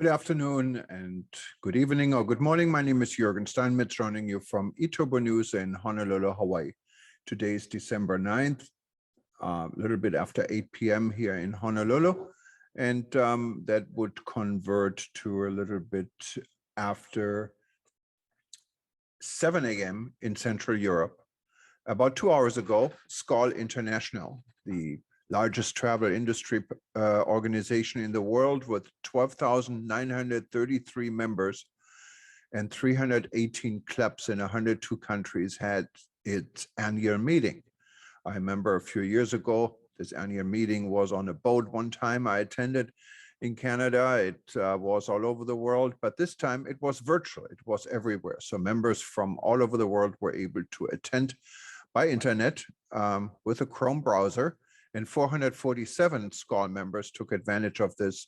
Good afternoon and good evening or good morning. My name is Jürgen Steinmetz, joining you from eTurbo News in Honolulu, Hawaii. Today is December 9th, a little bit after 8 p.m. here in Honolulu, and that would convert to a little bit after 7 a.m. in Central Europe. About 2 hours ago, SKAL International, the largest travel industry organization in the world with 12,933 members and 318 clubs in 102 countries, had its annual meeting. I remember a few years ago, this annual meeting was on a boat one time I attended in Canada. It was all over the world, but this time it was virtual. It was everywhere. So members from all over the world were able to attend by internet with a Chrome browser, and 447 SKAL members took advantage of this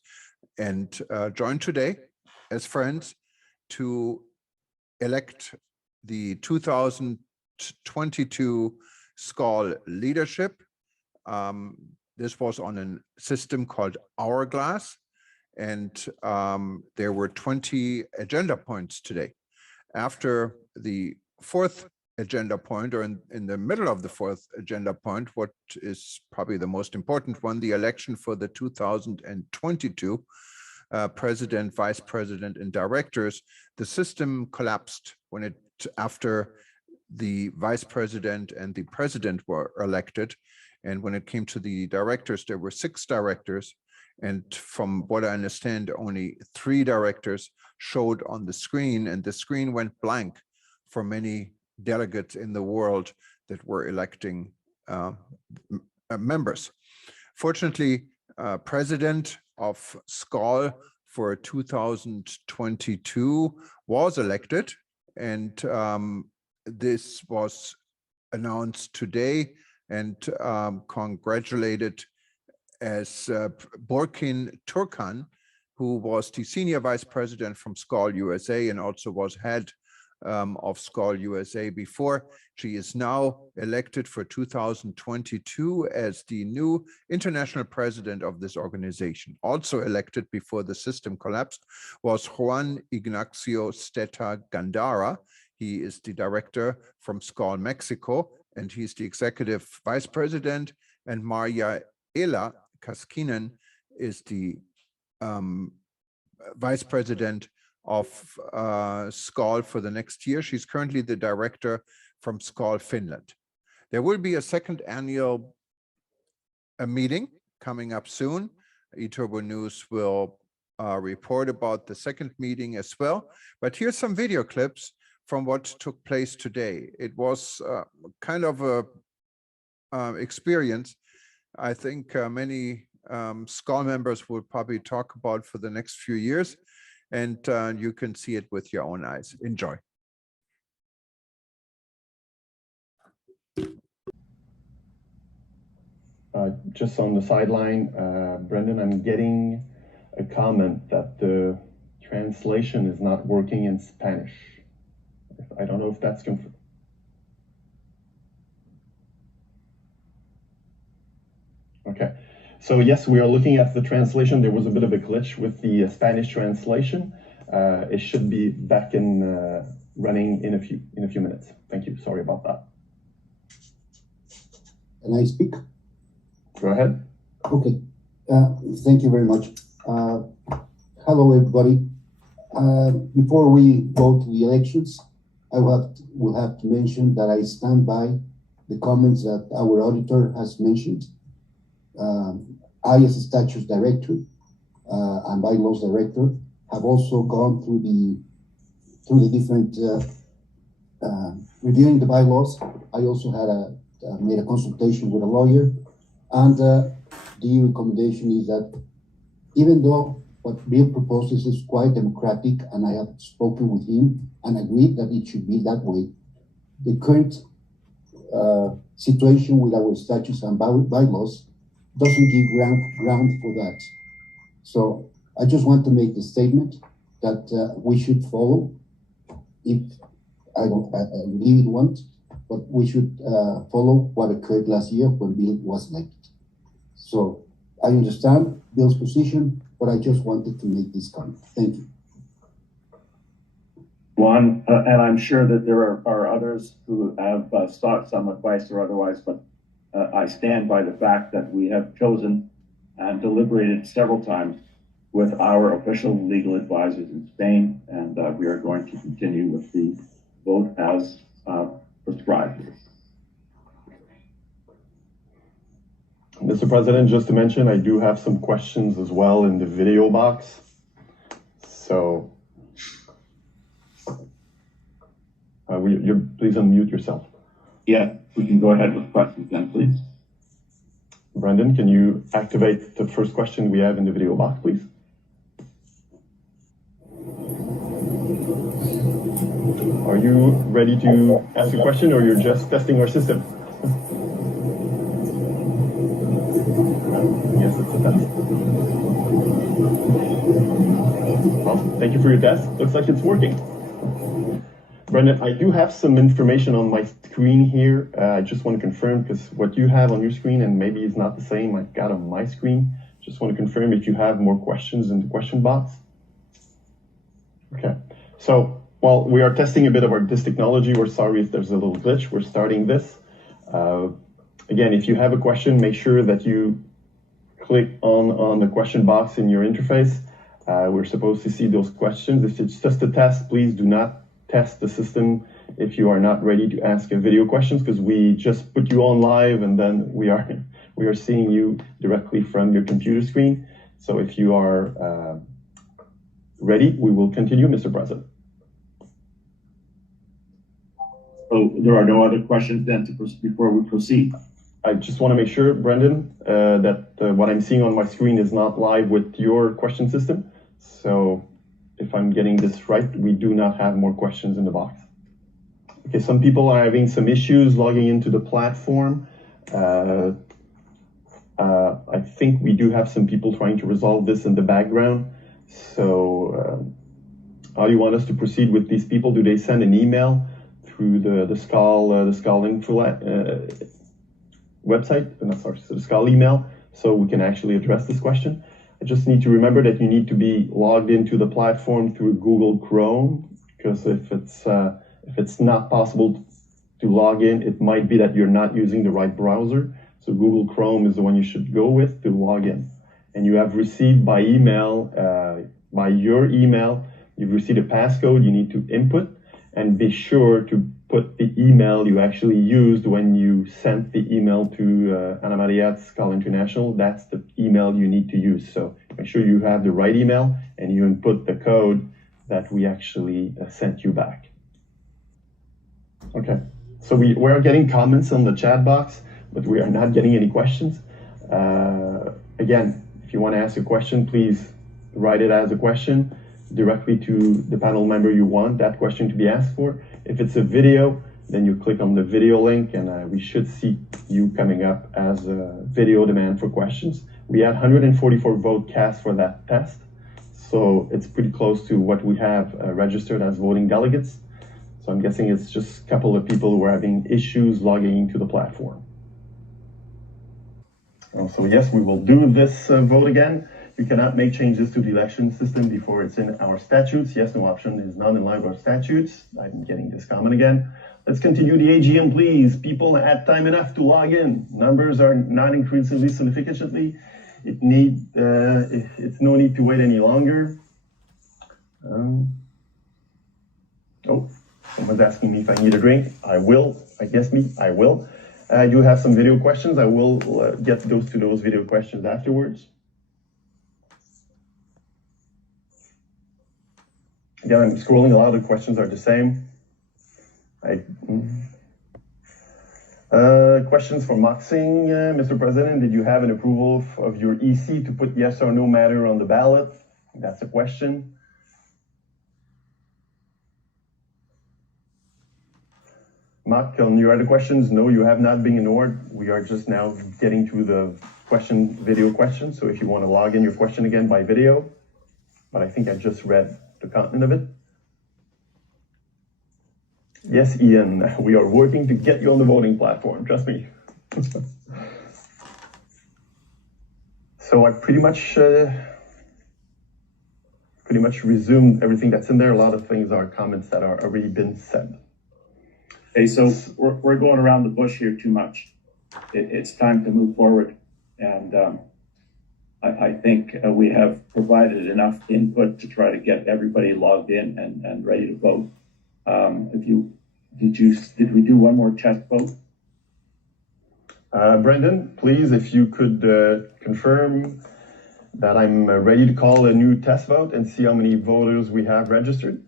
and joined today as friends to elect the 2022 SKAL leadership. This was on a system called Hourglass, and there were 20 agenda points today. After the fourth agenda point, or in the middle of the fourth agenda point, what is probably the most important one, the election for the 2022 president, vice president, and directors, the system collapsed after the vice president and the president were elected. And when it came to the directors, there were 6 directors. And from what I understand, only 3 directors showed on the screen, and the screen went blank for many delegates in the world that were electing members. Fortunately, president of SKAL for 2022 was elected, and this was announced today and congratulated as Borkin Turkan, who was the senior vice president from SKAL USA and also was head of SKAL USA before. She is now elected for 2022 as the new international president of this organization. Also elected before the system collapsed was Juan Ignacio Steta Gandara. He is the director from SKAL Mexico, and he's the executive vice president. And Maria Ela Kaskinen is the vice president of SKAL for the next year. She's currently the director from SKAL Finland. There will be a second annual meeting coming up soon. eTurbo News will report about the second meeting as well. But here's some video clips from what took place today. It was kind of a experience I think many SKAL members will probably talk about for the next few years, and you can see it with your own eyes. Enjoy. Just on the sideline, Brendan, I'm getting a comment that the translation is not working in Spanish. I don't know if that's confirmed. Okay, so yes, we are looking at the translation. There was a bit of a glitch with the Spanish translation. It should be back in running in a few minutes. Thank you. Sorry about that. Can I speak? Go ahead. Okay. Thank you very much. Hello, everybody. Before we go to the elections, I will have to mention that I stand by the comments that our auditor has mentioned. I, as a statutes director and bylaws director, have also gone through the different reviewing the bylaws. I also had made a consultation with a lawyer, and the recommendation is that even though what Bill proposes is quite democratic, and I have spoken with him and agreed that it should be that way, the current situation with our statutes and bylaws doesn't give ground for that. So I just want to make the statement that we should follow, if I really want, but we should follow what occurred last year when Bill was elected. So I understand Bill's position, but I just wanted to make this comment. Thank you. Juan, and I'm sure that there are others who have sought some advice or otherwise, but I stand by the fact that we have chosen and deliberated several times with our official legal advisors in Spain, and we are going to continue with the vote as prescribed. Mr. President, just to mention, I do have some questions as well in the video box. So, please unmute yourself. Yeah, we can go ahead with questions then, please. Brendan, can you activate the first question we have in the video box, please? Are you ready to ask a question, or you're just testing our system? Yes, it's a test. Well, thank you for your test. Looks like it's working. Brendan, I do have some information on my screen here. I just want to confirm, because what you have on your screen, and maybe it's not the same I've got on my screen. Just want to confirm if you have more questions in the question box. Okay. So, well, we are testing a bit of this technology. We're sorry if there's a little glitch. We're starting this. Again, if you have a question, make sure that you click on the question box in your interface. We're supposed to see those questions. If it's just a test, please do not test the system if you are not ready to ask a video questions, because we just put you on live and then we are seeing you directly from your computer screen. So if you are ready, we will continue, Mr. President. So there are no other questions then before we proceed. I just want to make sure, Brendan, that what I'm seeing on my screen is not live with your question system. So if I'm getting this right, we do not have more questions in the box. Okay, some people are having some issues logging into the platform. I think we do have some people trying to resolve this in the background. So how do you want us to proceed with these people? Do they send an email through the SKAL info website, the SKAL email, so we can actually address this question? I just need to remember that you need to be logged into the platform through Google Chrome, because if it's not possible to log in, it might be that you're not using the right browser. So Google Chrome is the one you should go with to log in. And you have received by email, by your email, you've received a passcode you need to input, and be sure to put the email you actually used when you sent the email to Ana Maria at SKAL International. That's the email you need to use. So make sure you have the right email and you input the code that we actually sent you back. Okay, so we are getting comments on the chat box, but we are not getting any questions. Again, if you want to ask a question, please write it as a question directly to the panel member you want that question to be asked for. If it's a video, then you click on the video link, and we should see you coming up as a video demand for questions. We had 144 votes cast for that test, so it's pretty close to what we have registered as voting delegates. So I'm guessing it's just a couple of people who are having issues logging into the platform. So yes, we will do this vote again. You cannot make changes to the election system before it's in our statutes. Yes, no option is not in line with our statutes. I'm getting this comment again. Let's continue the AGM, please. People had time enough to log in. Numbers are not increasingly significantly. It's no need to wait any longer. Oh, someone's asking me if I need a drink. I will. I guess I will. I do have some video questions. I will get to those video questions afterwards. Again, I'm scrolling. A lot of the questions are the same. Questions for Maxing. Mr. President, did you have an approval of your EC to put yes or no matter on the ballot? That's a question. Mark, on your other questions, no, you have not been ignored. We are just now getting to the video question. So if you want to log in your question again by video, but I think I just read the content of it. Yes, Ian, we are working to get you on the voting platform, trust me. So I pretty much resumed everything that's in there. A lot of things are comments that are already been said. Okay, so we're going around the bush here too much. It's time to move forward, and I think we have provided enough input to try to get everybody logged in and ready to vote. Did we do one more test vote? Brendan, please, if you could confirm that I'm ready to call a new test vote and see how many voters we have registered.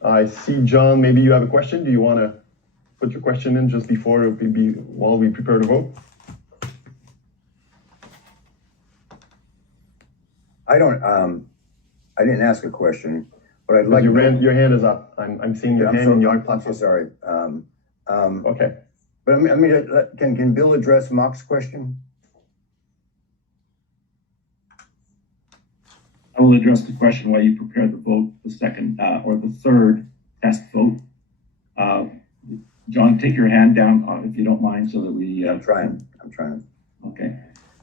I see, John, maybe you have a question. Do you want to put your question in just before while we prepare to vote? I didn't ask a question, but I'd like your hand is up. I'm seeing your hand in your I'm so sorry. Okay. But I mean, can Bill address Mark's question? I will address the question while you prepare the vote, the second or the third test vote. John, take your hand down if you don't mind, so that we. I'm trying. Okay.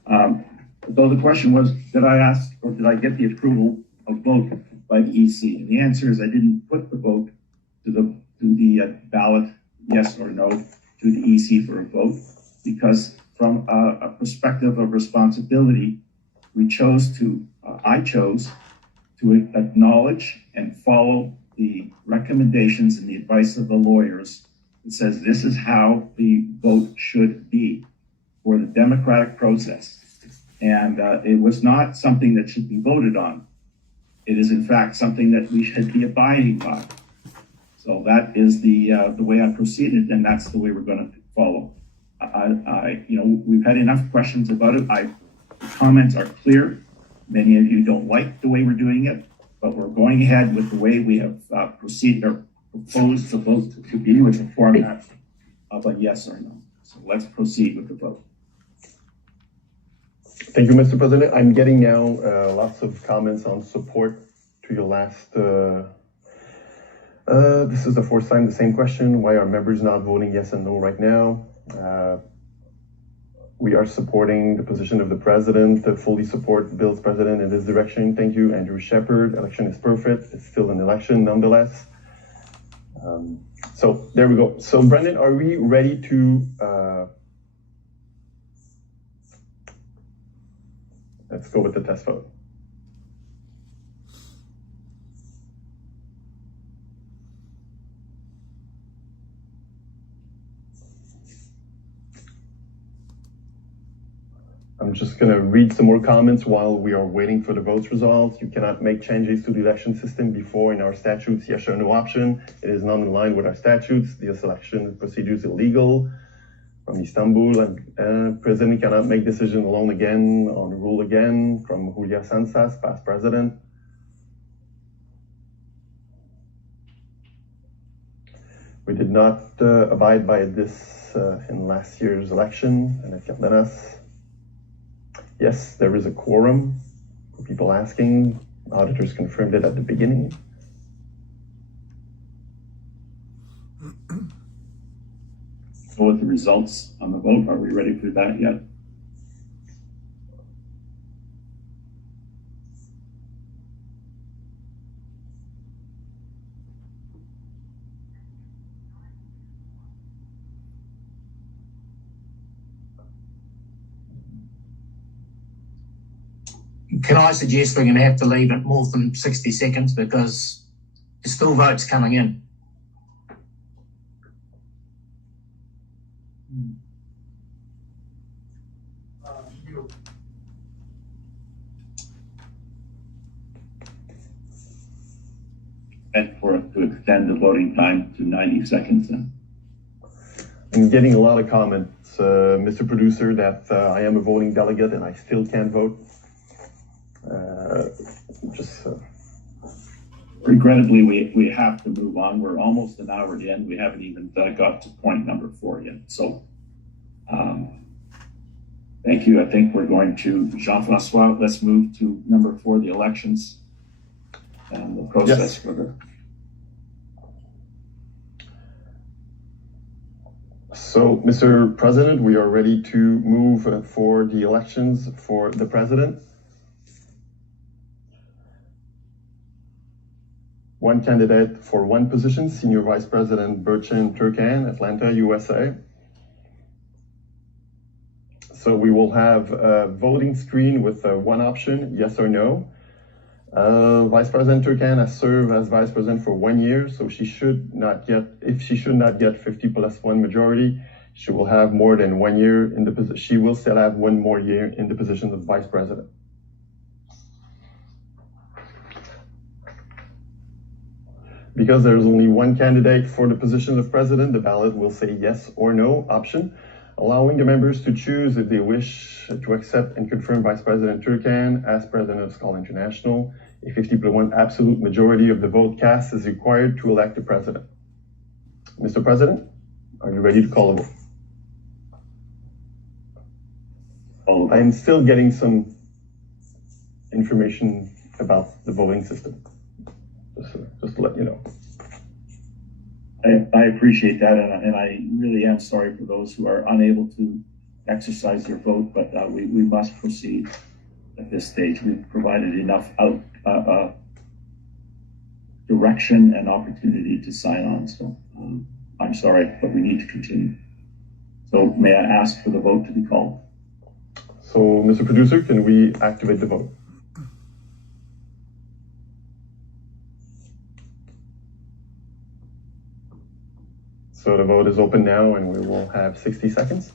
So the question was, did I ask or did I get the approval of vote by the EC? And the answer is I didn't put the vote to the ballot, yes or no, to the EC for a vote, because from a perspective of responsibility, I chose to acknowledge and follow the recommendations and the advice of the lawyers. It says this is how the vote should be for the democratic process. And it was not something that should be voted on. It is in fact something that we should be abiding by. So that is the way I proceeded, and that's the way we're going to follow. We've had enough questions about it. The comments are clear. Many of you don't like the way we're doing it, but we're going ahead with the way we have proceeded or proposed the vote to be, with the format of a yes or no. So let's proceed with the vote. Thank you, Mr. President. I'm getting now lots of comments on support to your last. This is the fourth time the same question. Why are members not voting yes and no right now? We are supporting the position of the president, to fully support Bill's president in this direction. Thank you, Andrew Shepherd. Election is perfect. It's still an election nonetheless. So there we go. So Brendan, are we ready to, let's go with the test vote. I'm just going to read some more comments while we are waiting for the votes results. You cannot make changes to the election system before in our statutes, yes or no option. It is not in line with our statutes. The selection procedure is illegal. From Istanbul, and president cannot make decision alone again on rule again. From Julia Sansas, past president. We did not abide by this in last year's election, and at Cardenas. Yes, there is a quorum for people asking. Auditors confirmed it at the beginning. So with the results on the vote, are we ready for that yet? Can I suggest we're going to have to leave it more than 60 seconds because there's still votes coming in. And to extend the voting time to 90 seconds then. I'm getting a lot of comments, Mr. Producer, that I am a voting delegate and I still can't vote. Regrettably, we have to move on. We're almost an hour in. We haven't even got to point number 4 yet. So thank you. I think we're going to, Jean-Francois, let's move to number 4, the elections and the process for the. So, Mr. President, we are ready to move for the elections for the president. one candidate for one position, Senior Vice President Burchin Turkan, Atlanta, USA. So we will have a voting screen with one option, yes or no. Vice President Turkan has served as Vice President for 1 year, so she should not get, if she should not get 50+1 majority, she will have more than 1 year in the position. She will still have 1 more year in the position of Vice President. Because there's only one candidate for the position of President, the ballot will say yes or no option, allowing the members to choose if they wish to accept and confirm Vice President Turkan as President of SKAL International. A 50+1 absolute majority of the vote cast is required to elect the President. Mr. President, are you ready to call a vote? I am still getting some information about the voting system. Just to let you know. I appreciate that, and I really am sorry for those who are unable to exercise their vote, but we must proceed at this stage. We've provided enough direction and opportunity to sign on, so I'm sorry, but we need to continue. So may I ask for the vote to be called? So, Mr. Producer, can we activate the vote? So the vote is open now, and we will have 60 seconds.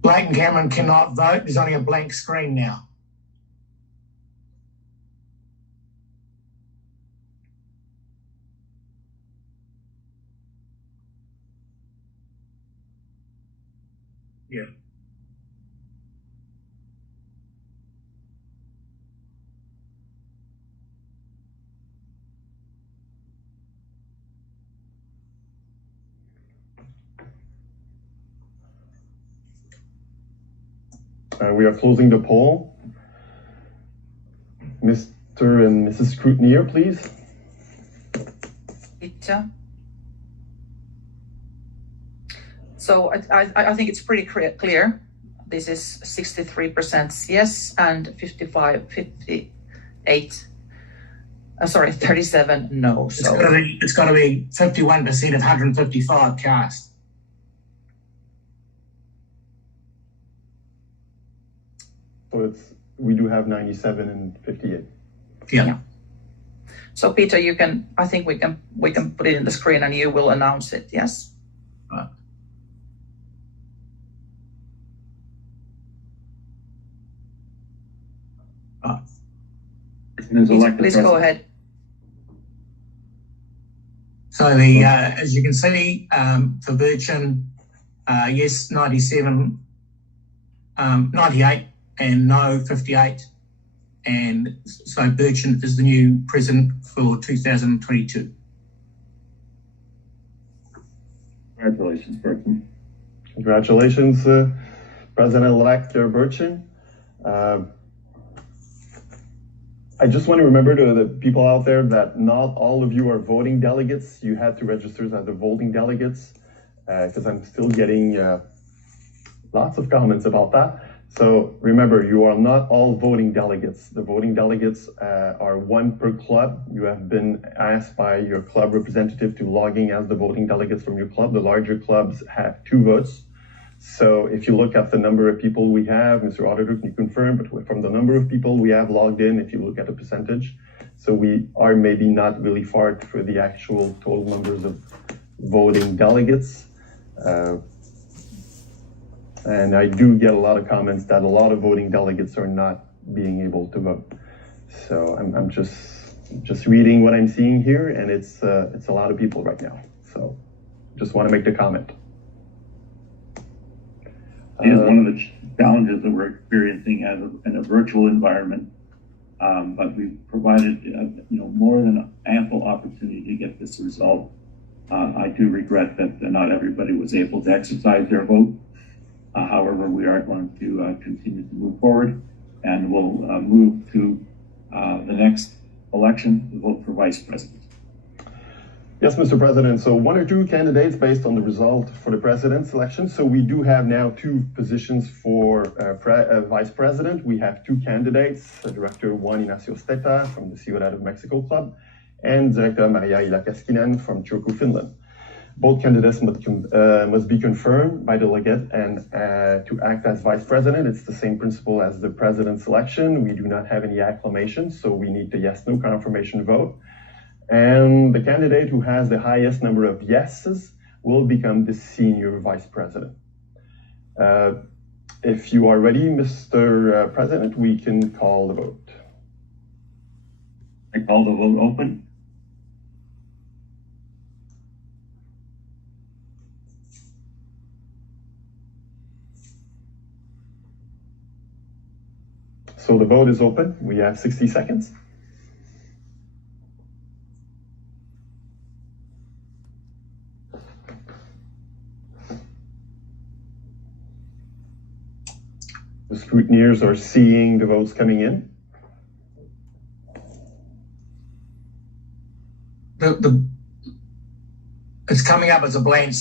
Blake and Cameron cannot vote. There's only a blank screen now. Yeah. We are closing the poll. Mr. and Mrs. Scrutineer, please. Peter. So I think it's pretty clear. This is 63% yes and 37 no. So It's got to be 51% of 155 cast. So we do have 97 and 58. Yeah. So Peter, I think we can put it in the screen and you will announce it. Yes. Please go ahead. So as you can see, for Burchin, yes 97, 98, and no 58. And so Burchin is the new president for 2022. Congratulations, Burchin. Congratulations, President-elect Burchin. I just want to remember to the people out there that not all of you are voting delegates. You had to register as the voting delegates, because I'm still getting lots of comments about that. So remember, you are not all voting delegates. The voting delegates are one per club. You have been asked by your club representative to log in as the voting delegates from your club. The larger clubs have 2 votes. So if you look at the number of people we have, Mr. Auditor, can you confirm, but from the number of people we have logged in, if you look at the percentage, so we are maybe not really far for the actual total numbers of voting delegates. And I do get a lot of comments that a lot of voting delegates are not being able to vote. So I'm just reading what I'm seeing here, and it's a lot of people right now. So just want to make the comment. Is one of the challenges that we're experiencing in a virtual environment but we provided more than ample opportunity to get this result. I do regret that not everybody was able to exercise their vote. However, we are going to continue to move forward, and we'll move to the next election, the vote for vice president. Yes, Mr. President. So one or two candidates based on the result for the president's election. So we do have now two positions for vice president. We have two candidates, Director Juan Ignacio Steta from the Ciudad of Mexico Club and Director Maria Ilakaskinen from Turku, Finland. Both candidates must be confirmed by delegate and to act as vice president. It's the same principle as the president's election. We do not have any acclamation, so we need the yes-no confirmation vote. And the candidate who has the highest number of yeses will become the senior vice president. If you are ready, Mr. President, we can call the vote. I call the vote open. So the vote is open. We have 60 seconds. The scrutineers are seeing the votes coming in. It's coming up as a blank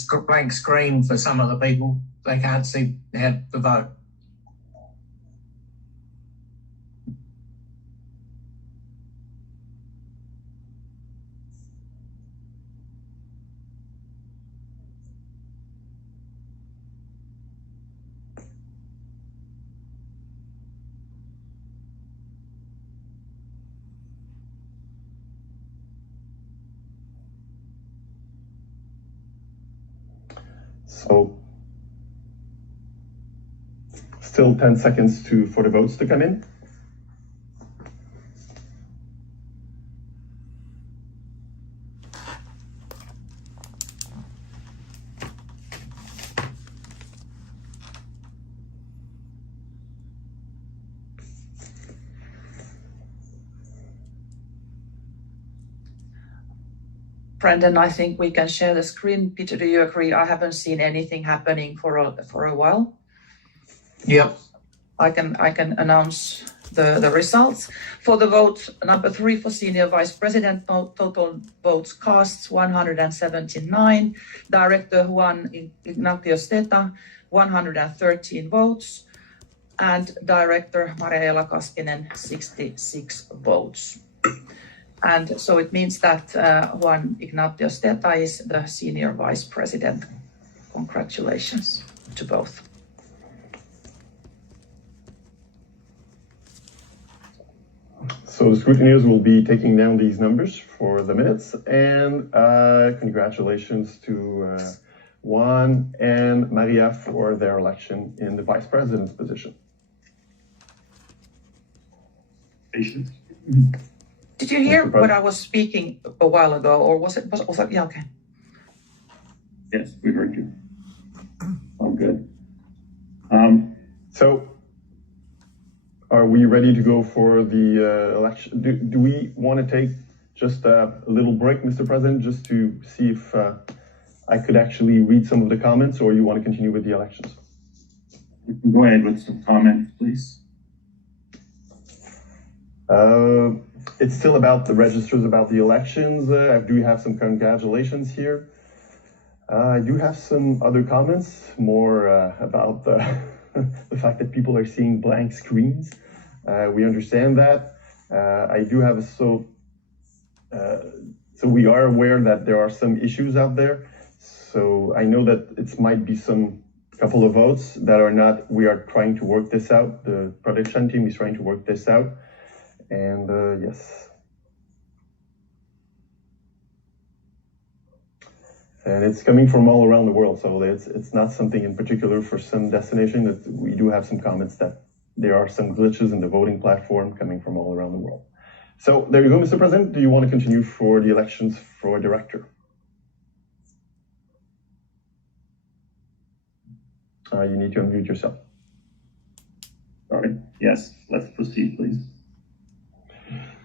screen for some of the people. They can't see the vote. So still 10 seconds for the votes to come in. Brendan, I think we can share the screen. Peter, do you agree? I haven't seen anything happening for a while. Yep. I can announce the results. For the vote number 3 for senior vice president, total votes cast 179. Director Juan Ignacio Steta, 113 votes. And Director Maria Ilakaskinen, 66 votes. And so it means that Juan Ignacio Steta is the senior vice president. Congratulations to both. So the scrutineers will be taking down these numbers for the minutes, and congratulations to Juan and Maria for their election in the vice president's position. Patience. Did you hear what I was speaking a while ago, or was it? Yeah, okay. Yes, we heard you. All good. So, are we ready to go for the election? Do we want to take just a little break, Mr. President, just to see if I could actually read some of the comments, or you want to continue with the elections? You can go ahead with some comments, please. It's still about the registers, about the elections. I do have some congratulations here. I do have some other comments, more about the fact that people are seeing blank screens. We understand that. I do have so we are aware that there are some issues out there. So I know that it might be some couple of votes that are not. We are trying to work this out. The production team is trying to work this out. And yes. And it's coming from all around the world, so it's not something in particular for some destination. That we do have some comments that there are some glitches in the voting platform coming from all around the world. So there you go, Mr. President. Do you want to continue for the elections for director? You need to unmute yourself. Sorry. Yes, let's proceed, please.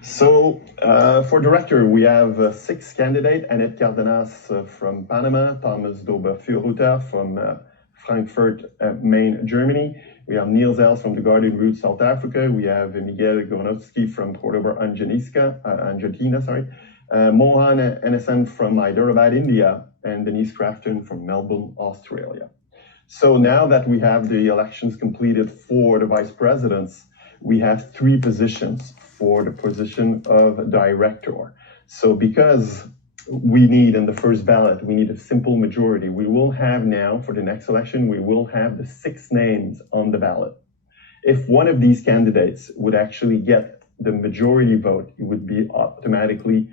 So for director, we have 6 candidates: Annette Cardenas from Panama, Thomas Dober-Fürhuter from Frankfurt, Main, Germany. We have Niels Els from the Garden Route, South Africa. We have Miguel Gornowski from Cordoba, Argentina, Mohan Enesan from Hyderabad, India, and Denise Crafton from Melbourne, Australia. So now that we have the elections completed for the vice presidents, we have 3 positions for the position of director. So because we need in the first ballot, we need a simple majority, we will have now for the next election, we will have the 6 names on the ballot. If one of these candidates would actually get the majority vote, he would be automatically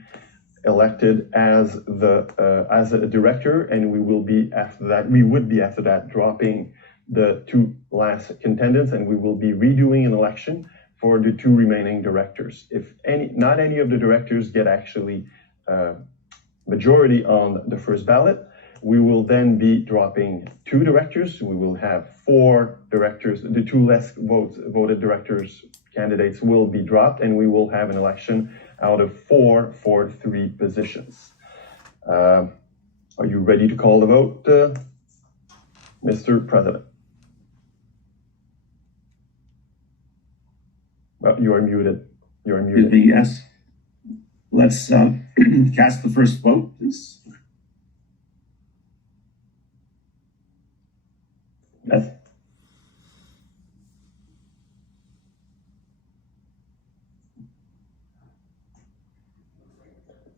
elected as a director, and we would be after that dropping the 2 last contenders, and we will be redoing an election for the 2 remaining directors. If not any of the directors get actually majority on the first ballot, we will then be dropping 2 directors. We will have 4 directors. The 2 less voted directors candidates will be dropped, and we will have an election out of 4 for 3 positions. Are you ready to call the vote, Mr. President? You are muted. You are muted. Yes. Let's cast the first vote, please. Yes.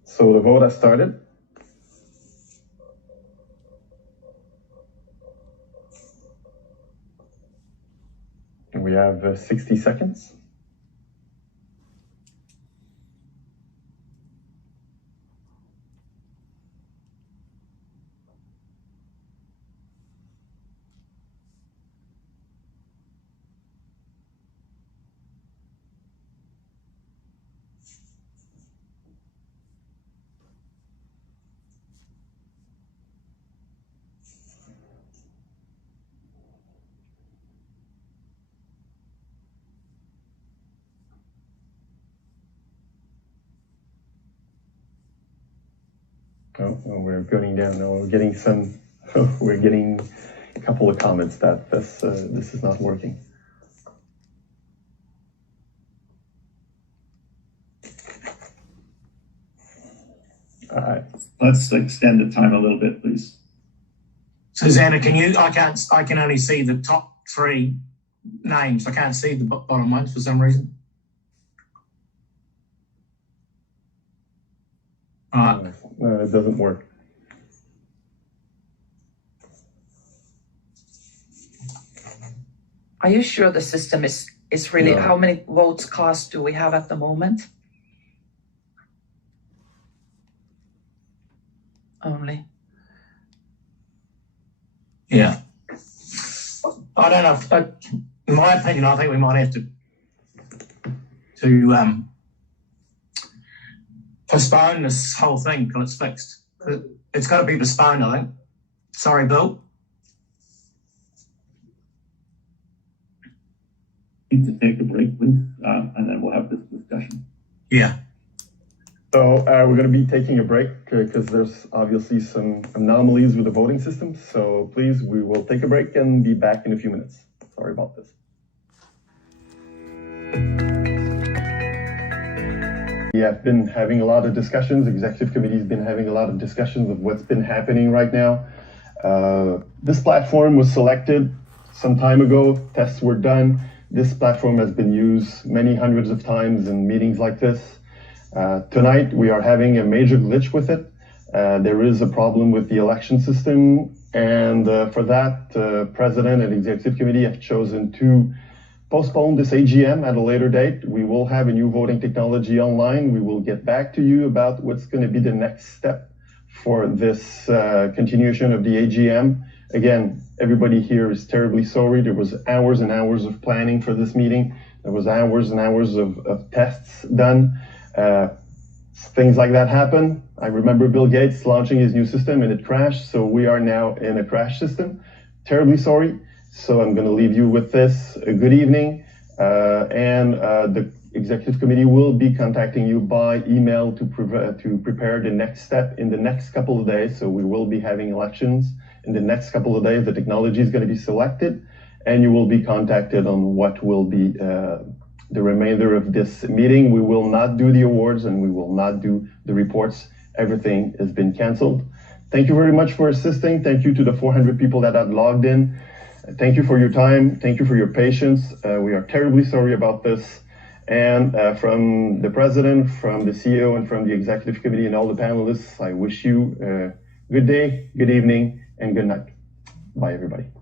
So the vote has started. And we have 60 seconds. Oh, we're going down. No, we're getting some. We're getting a couple of comments that this is not working. All right. Let's extend the time a little bit, please. Susanna, I can only see the top 3 names. I can't see the bottom ones for some reason. No, it doesn't work. Are you sure the system is really, No. how many votes cast do we have at the moment? Only. Yeah. I don't know. In my opinion, I think we might have to postpone this whole thing until it's fixed. It's got to be postponed, I think. Sorry, Bill. Need to take a break, please, and then we'll have this discussion. Yeah. So we're going to be taking a break because there's obviously some anomalies with the voting system. So please, we will take a break and be back in a few minutes. Sorry about this. We have been having a lot of discussions. Executive committee has been having a lot of discussions of what's been happening right now. This platform was selected some time ago. Tests were done. This platform has been used many hundreds of times in meetings like this. Tonight, we are having a major glitch with it. There is a problem with the election system, and for that, President and Executive Committee have chosen to postpone this AGM at a later date. We will have a new voting technology online. We will get back to you about what's going to be the next step for this continuation of the AGM. Again, everybody here is terribly sorry. There was hours and hours of planning for this meeting. There was hours and hours of tests done. Things like that happen. I remember Bill Gates launching his new system and it crashed. So we are now in a crash system. Terribly sorry. So I'm going to leave you with this. Good evening. And the executive committee will be contacting you by email to prepare the next step in the next couple of days. So we will be having elections in the next couple of days. The technology is going to be selected, and you will be contacted on what will be the remainder of this meeting. We will not do the awards and we will not do the reports. Everything has been canceled. Thank you very much for assisting. Thank you to the 400 people that have logged in. Thank you for your time. Thank you for your patience. We are terribly sorry about this. And from the president, from the CEO, and from the executive committee and all the panelists, I wish you a good day, good evening, and good night. Bye, everybody.